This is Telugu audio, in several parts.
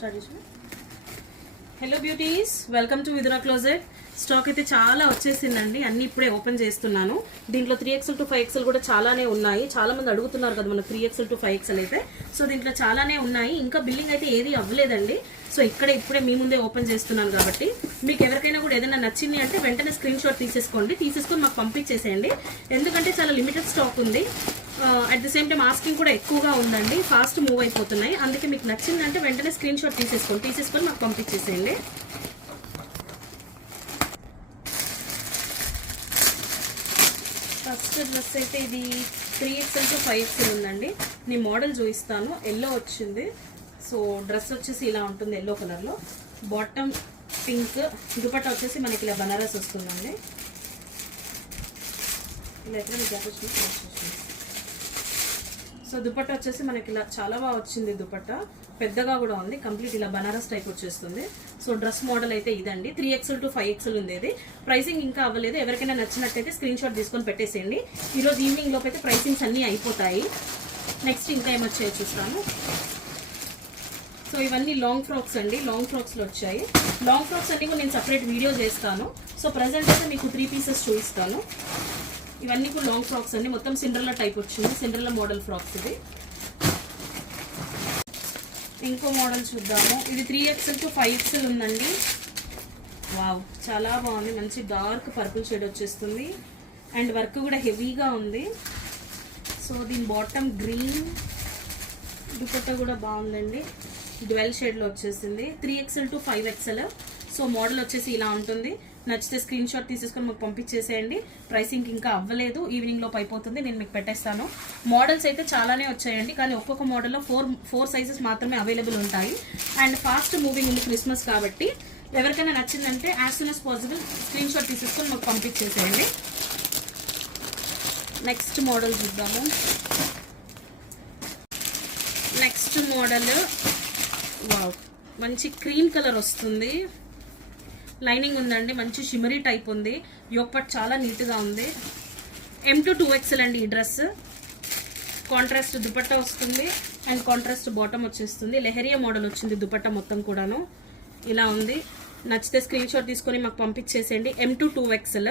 Hello beauties, welcome to Vidura closet. Stock అయితే చాలా వచ్చేసిందండి, అన్ని ఇప్పుడే ఓపెన్ చేస్తున్నాను. దీంట్లో 3XL to 5XL కూడా చాలానే ఉన్నాయి. చాలా మంది అడుగుతున్నారు కదా మన 3XL to 5XL అయితే. సో దీంట్లో చాలానే ఉన్నాయి, ఇంకా బిల్లింగ్ అయితే ఏది అవ్వలేదండి. సో ఇప్పుడే మీ ముందే ఓపెన్ చేస్తున్నాను కాబట్టి మీకు ఎవరికైనా కూడా ఏదైనా నచ్చింది అంటే వెంటనే స్క్రీన్ షాట్ తీసుకొని మాకు పంపించేసేయండి. ఎందుకంటే చాలా లిమిటెడ్ స్టాక్ ఉంది. At the same time asking కూడా ఎక్కువగా ఉందండి, ఫాస్ట్ మూవ్ అయిపోతున్నాయి. అందుకే మీకు నచ్చిందంటే వెంటనే స్క్రీన్ షాట్ తీసేసుకొని మాకు పంపించేసేయండి. ఫస్ట్ డ్రెస్ అయితే ఇది 3XL to 5XL ఉందండి. నేను మోడల్ చూపిస్తాను. ఎల్లో వచ్చింది. సో డ్రెస్ వచ్చేసి ఇలా ఉంటుంది, ఎల్లో కలర్లో. బాటమ్ పింక్, దుపట్టా వచ్చేసి మనకి ఇలా బనారస్ వస్తుందండి. ఇలా అయితే మీకు వచ్చింది. సో దుపట్టా వచ్చేసి మనకి ఇలా చాలా బాగా వచ్చింది. దుపట్టా పెద్దగా కూడా ఉంది, కంప్లీట్ ఇలా బనారస్ టైప్ వచ్చేస్తుంది. సో డ్రెస్ మోడల్ అయితే ఇదండి. 3XL to 5XL ఉంది. ఇది ప్రైసింగ్ ఇంకా అవ్వలేదు. ఎవరికైనా నచ్చినట్టయితే స్క్రీన్ షాట్ తీసుకొని పెట్టేసేయండి. ఈరోజు ఈవినింగ్ లోపు అయితే ప్రైసింగ్స్ అన్నీ అయిపోతాయి. నెక్స్ట్ ఇంకా ఏమొచ్చాయో చూస్తాను. సో ఇవన్నీ లాంగ్ ఫ్రాక్స్ అండి, లాంగ్ ఫ్రాక్స్లో వచ్చాయి. లాంగ్ ఫ్రాక్స్ అన్ని కూడా నేను సపరేట్ వీడియో చేస్తాను. సో ప్రజెంట్ అయితే మీకు 3 పీసెస్ చూపిస్తాను. ఇవన్నీ కూడా లాంగ్ ఫ్రాక్స్ అండి, మొత్తం సిండ్రెల్లా టైప్ వచ్చింది, సిండ్రెల్లా మోడల్ ఫ్రాక్స్. ఇది ఇంకో మోడల్ చూద్దాము. ఇది 3XL to 5XL ఉందండి. వావ్, చాలా బాగుంది. మంచి డార్క్ పర్పుల్ షేడ్ వచ్చేస్తుంది అండ్ వర్క్ కూడా హెవీగా ఉంది. సో దీని బాటమ్ గ్రీన్, దుపట్టా కూడా బాగుందండి, డ్వెల్ షేడ్లో వచ్చేసింది. 3XL to 5XL. So model వచ్చేసి ఇలా ఉంటుంది. నచ్చితే స్క్రీన్ షాట్ తీసేసుకొని మాకు పంపించేసేయండి. ప్రైసింగ్ ఇంకా అవ్వలేదు, ఈవినింగ్ లోపు అయిపోతుంది, నేను మీకు పెట్టేస్తాను. మోడల్స్ అయితే చాలానే వచ్చాయండి, కానీ ఒక్కొక్క మోడల్లో ఫోర్ సైజెస్ మాత్రమే అవైలబుల్ ఉంటాయి. అండ్ ఫాస్ట్ మూవింగ్ ఉంది క్రిస్మస్ కాబట్టి ఎవరికైనా నచ్చిందంటే as soon as possible screen shot తీసేసుకొని మాకు పంపించేసేయండి. నెక్స్ట్ మోడల్ చూద్దాము. నెక్స్ట్ మోడల్ వావ్, మంచి క్రీమ్ కలర్ వస్తుంది. లైనింగ్ ఉందండి, మంచి షిమరీ టైప్ ఉంది. యోగపట్ చాలా నీట్గా ఉంది. M to 2XL అండి ఈ డ్రెస్. కాంట్రాస్ట్ దుపట్టా వస్తుంది అండ్ కాంట్రాస్ట్ బాటమ్ వచ్చేస్తుంది. లెహరియా మోడల్ వచ్చింది దుపట్టా మొత్తం కూడాను. ఇలా ఉంది. నచ్చితే స్క్రీన్ షాట్ తీసుకొని మాకు పంపించేసేయండి. M to 2XL.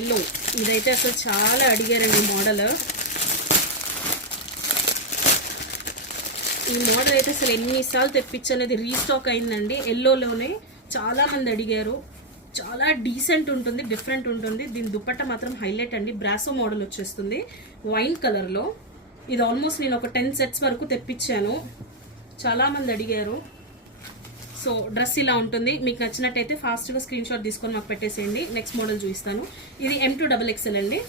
ఎల్లో, ఇదైతే అసలు చాలా అడిగారండి ఈ మోడల్. ఈ మోడల్ అయితే అసలు ఎన్నిసార్లు తెప్పించనేది రీస్టాక్ అయిందండి. ఎల్లోలోనే చాలా మంది అడిగారు. చాలా డీసెంట్ ఉంటుంది, డిఫరెంట్ ఉంటుంది. దీని దుపట్టా మాత్రం హైలైట్ అండి. బ్రాసో మోడల్ వచ్చేస్తుంది వైన్ కలర్లో. ఇది ఆల్మోస్ట్ నేను ఒక 10 సెట్స్ వరకు తెప్పించాను, చాలా మంది అడిగారు. సో డ్రెస్ ఇలా ఉంటుంది. మీకు నచ్చినట్టయితే ఫాస్ట్గా స్క్రీన్ షాట్ తీసుకొని మాకు పెట్టేసేయండి. నెక్స్ట్ మోడల్ చూపిస్తాను. ఇది M to XXL అండి.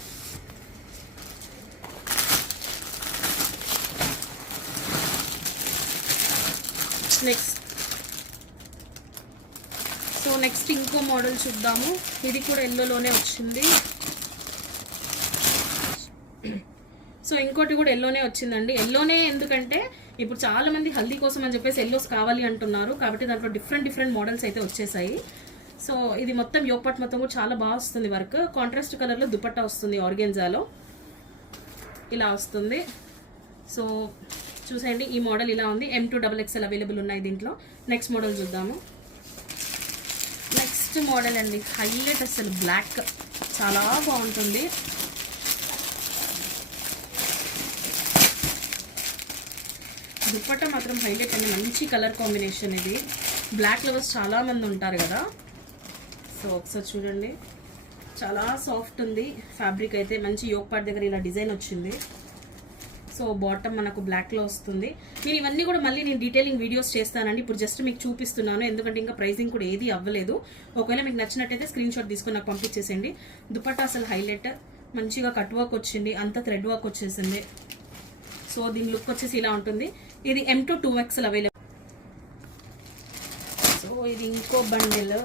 నెక్స్ట్ ఇంకో మోడల్ చూద్దాము. ఇది కూడా ఎల్లోలోనే వచ్చింది. సో ఇంకోటి కూడా ఎల్లోనే వచ్చిందండి. ఎల్లోనే ఎందుకంటే ఇప్పుడు చాలా మంది హల్దీ కోసం అని చెప్పేసి ఎల్లోస్ కావాలి అంటున్నారు, కాబట్టి దాంట్లో డిఫరెంట్ మోడల్స్ అయితే వచ్చేసాయి. సో ఇది మొత్తం యోగపట్ మొత్తం కూడా చాలా బాగా వస్తుంది వర్క్. కాంట్రాస్ట్ కలర్లో దుపట్టా వస్తుంది ఆర్గెన్జాలో, ఇలా వస్తుంది. సో చూసేయండి, ఈ మోడల్ ఇలా ఉంది. M to XXL అవైలబుల్ ఉన్నాయి దీంట్లో. నెక్స్ట్ మోడల్ చూద్దాము. నెక్స్ట్ మోడల్ అండి, హైలైట్ అసలు బ్లాక్, చాలా బాగుంటుంది. దుపట్టా మాత్రం హైలైట్ అండి, మంచి కలర్ కాంబినేషన్. ఇది బ్లాక్ లవర్స్ చాలా మంది ఉంటారు కదా. సో ఒకసారి చూడండి, చాలా సాఫ్ట్ ఉంది ఫ్యాబ్రిక్ అయితే. మంచి యోగ్ పార్ట్ దగ్గర ఇలా డిజైన్ వచ్చింది. సో బాటమ్ మనకు బ్లాక్లో వస్తుంది. మీరు ఇవన్నీ కూడా మళ్ళీ నేను డీటెయిలింగ్ వీడియోస్ చేస్తానండి. ఇప్పుడు జస్ట్ మీకు చూపిస్తున్నాను, ఎందుకంటే ఇంకా ప్రైసింగ్ కూడా ఏది అవ్వలేదు. ఒకవేళ మీకు నచ్చినట్టయితే స్క్రీన్ షాట్ తీసుకొని నాకు పంపించేసేయండి. దుపట్టా అసలు హైలైట్, మంచిగా కట్ వర్క్ వచ్చింది, అంతా థ్రెడ్ వర్క్ వచ్చేసింది. సో దీని లుక్ వచ్చేసి ఇలా ఉంటుంది. ఇది M to 2XL available. So ఇది ఇంకో బండిల్.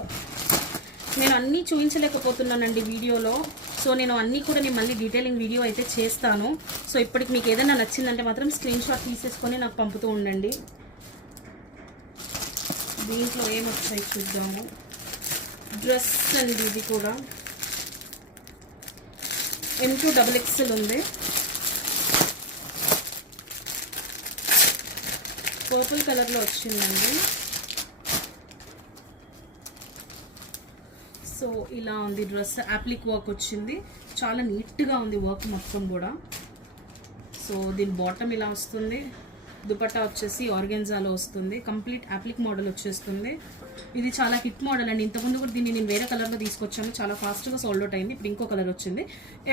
నేను అన్నీ చూపించలేకపోతున్నానండి వీడియోలో. సో నేను అన్నీ కూడా నేను మళ్ళీ డీటెయిలింగ్ వీడియో అయితే చేస్తాను. సో ఇప్పటికి మీకు ఏదైనా నచ్చిందంటే మాత్రం స్క్రీన్ షాట్ తీసేసుకొని నాకు పంపుతూ ఉండండి. దీంట్లో ఏమొచ్చాయి చూద్దాము. డ్రెస్ అండి ఇది కూడా. M to XXL ఉంది. పర్పుల్ కలర్లో వచ్చిందండి. సో ఇలా ఉంది డ్రెస్. అప్లిక్ వర్క్ వచ్చింది, చాలా నీట్గా ఉంది వర్క్ మొత్తం కూడా. సో దీని బాటమ్ ఇలా వస్తుంది, దుపట్టా వచ్చేసి ఆర్గెన్జాలో వస్తుంది, కంప్లీట్ అప్లిక్ మోడల్ వచ్చేస్తుంది. ఇది చాలా హిట్ మోడల్ అండి. ఇంతకుముందు కూడా దీన్ని నేను వేరే కలర్లో తీసుకొచ్చాను, చాలా ఫాస్ట్గా సోల్డ్ అవుట్ అయింది. ఇప్పుడు ఇంకో కలర్ వచ్చింది.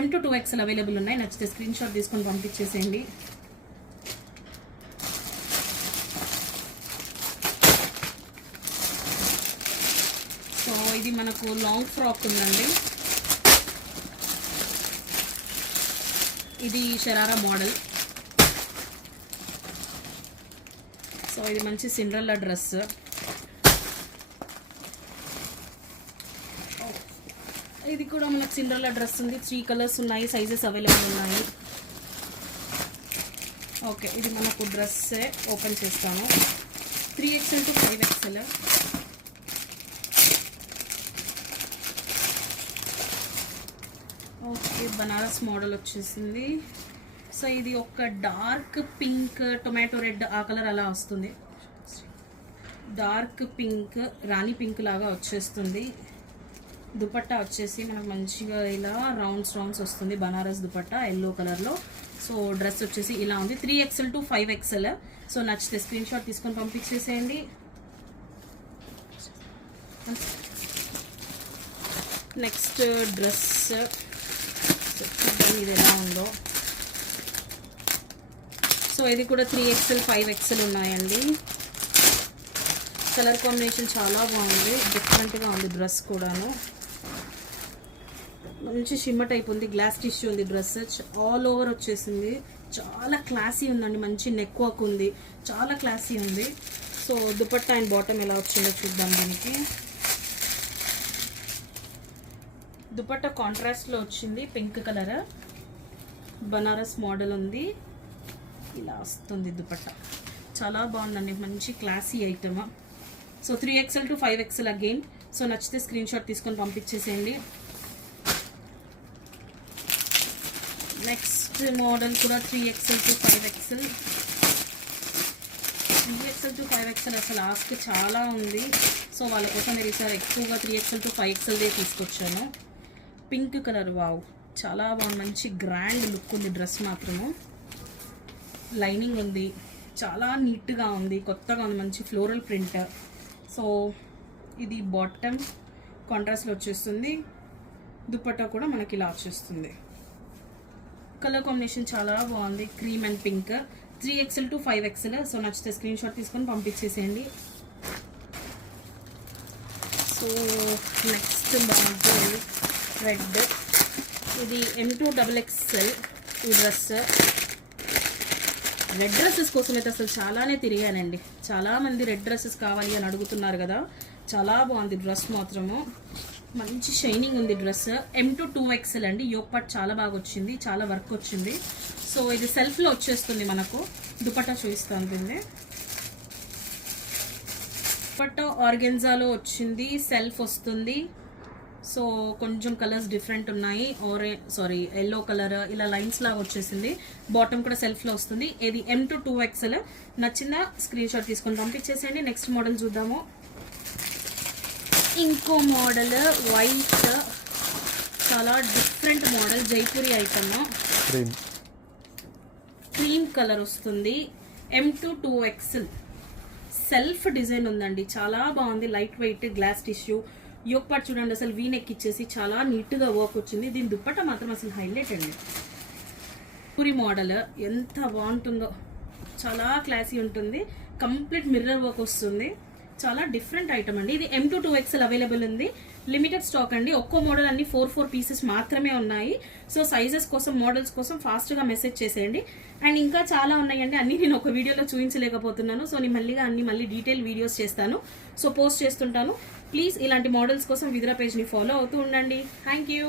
M to 2XL అవైలబుల్ ఉన్నాయి. నచ్చితే స్క్రీన్ షాట్ తీసుకొని పంపించేసేయండి. సో ఇది మనకు లాంగ్ ఫ్రాక్ ఉందండి. ఇది షరారా మోడల్. సో ఇది మంచి సిండ్రెల్లా డ్రెస్. ఇది కూడా మనకు సిండ్రెల్లా డ్రెస్ ఉంది. 3 కలర్స్ ఉన్నాయి, సైజెస్ అవైలబుల్ ఉన్నాయి. ఓకే, ఇది మనకు డ్రెస్ ఓపెన్ చేస్తాను. 3XL to 5XL. Okay, Banaras model వచ్చేసింది. సో ఇది ఒక డార్క్ పింక్, టొమాటో రెడ్ ఆ కలర్ అలా వస్తుంది. డార్క్ పింక్, రాణి పింక్ లాగా వచ్చేస్తుంది. దుపట్టా వచ్చేసి మనకు మంచిగా ఇలా రౌండ్స్ వస్తుంది. బనారస్ దుపట్టా ఎల్లో కలర్లో. సో డ్రెస్ వచ్చేసి ఇలా ఉంది. 3XL to 5XL. సో నచ్చితే స్క్రీన్ షాట్ తీసుకొని పంపించేసేయండి. నెక్స్ట్ డ్రెస్ ఇది ఎలా ఉందో. సో ఇది కూడా 3XL 5XL ఉన్నాయండి. కలర్ కాంబినేషన్ చాలా బాగుంది, డిఫరెంట్గా ఉంది డ్రెస్ కూడాను. మంచి షిమ్మ టైప్ ఉంది, గ్లాస్ టిష్యూ ఉంది డ్రెస్. ఆల్ ఓవర్ వచ్చేసింది, చాలా క్లాసీ ఉందండి. మంచి నెక్ వర్క్ ఉంది, చాలా క్లాసీ ఉంది. సో దుపట్టా అండ్ బాటమ్ ఎలా వచ్చిందో చూద్దాం. దీనికి దుపట్టా కాంట్రాస్ట్లో వచ్చింది, పింక్ కలర్, బనారస్ మోడల్ ఉంది. ఇలా వస్తుంది దుపట్టా, చాలా బాగుందండి, మంచి classy item. So 3XL to 5XL again. So నచ్చితే స్క్రీన్ షాట్ తీసుకొని పంపించేసేయండి. నెక్స్ట్ మోడల్ కూడా 3XL to 5XL. 3XL to 5XL అసలు ఆస్క్ చాలా ఉంది. సో వాళ్ళ కోసం మీరు ఈసారి ఎక్కువగా 3XL to 5XLదే తీసుకొచ్చాను. పింక్ కలర్, వావ్, చాలా బాగుంది, మంచి గ్రాండ్ లుక్ ఉంది డ్రెస్ మాత్రము. లైనింగ్ ఉంది, చాలా నీట్గా ఉంది, కొత్తగా ఉంది, మంచి ఫ్లోరల్ ప్రింట్. సో ఇది బాటమ్ కాంట్రాస్ట్లో వచ్చేస్తుంది. దుపట్టా కూడా మనకి ఇలా వచ్చేస్తుంది. కలర్ కాంబినేషన్ చాలా బాగుంది, cream and pink. 3XL to 5XL. So నచ్చితే స్క్రీన్ షాట్ తీసుకొని పంపించేసేయండి. So next model red. ఇది M to XXL ఈ డ్రెస్. రెడ్ డ్రెస్సెస్ కోసం అయితే అసలు చాలానే తిరిగానండి. చాలామంది రెడ్ డ్రెస్సెస్ కావాలి అని అడుగుతున్నారు కదా. చాలా బాగుంది డ్రెస్ మాత్రము, మంచి షైనింగ్ ఉంది డ్రెస్. M to 2XL అండి. యోక్ పార్ట్ చాలా బాగా వచ్చింది, చాలా వర్క్ వచ్చింది. సో ఇది సెల్ఫ్లో వచ్చేస్తుంది మనకు. దుపట్టా చూపిస్తాను దీన్ని. దుపట్టా ఆర్గెన్జాలో వచ్చింది, సెల్ఫ్ వస్తుంది. సో కొంచెం కలర్స్ డిఫరెంట్ ఉన్నాయి. ఎల్లో కలర్ ఇలా లైన్స్ లాగా వచ్చేసింది. బాటమ్ కూడా సెల్ఫ్లో వస్తుంది. ఇది M to 2XL. నచ్చిందా స్క్రీన్ షాట్ తీసుకొని పంపించేసేయండి. నెక్స్ట్ మోడల్ చూద్దాము. ఇంకో మోడల్ వైట్, చాలా different model, Jaipuri item. Cream colour వస్తుంది. M to 2XL. Self design ఉందండి, చాలా బాగుంది, light weight, glass tissue. Yoke part చూడండి, అసలు వీ నెక్ ఇచ్చేసి చాలా నీట్గా వర్క్ వచ్చింది. దీని దుపట్టా మాత్రం అసలు హైలైట్ అండి. పూరి మోడల్ ఎంత బాగుంటుందో, చాలా క్లాసీ ఉంటుంది. కంప్లీట్ మిర్రర్ వర్క్ వస్తుంది, చాలా డిఫరెంట్ ఐటమ్ అండి. ఇది M to 2XL అవైలబుల్ ఉంది. లిమిటెడ్ స్టాక్ అండి. ఒక్కో మోడల్ అన్ని 4 పీసెస్ మాత్రమే ఉన్నాయి. సో సైజెస్ కోసం, మోడల్స్ కోసం ఫాస్ట్గా మెసేజ్ చేసేయండి. అండ్ ఇంకా చాలా ఉన్నాయండి, అన్ని నేను ఒక వీడియోలో చూపించలేకపోతున్నాను. సో నేను మళ్ళీ డీటెయిల్ వీడియోస్ చేస్తాను. సో పోస్ట్ చేస్తుంటాను. ప్లీజ్ ఇలాంటి మోడల్స్ కోసం విదురా పేజ్ని ఫాలో అవుతూ ఉండండి. Thank you.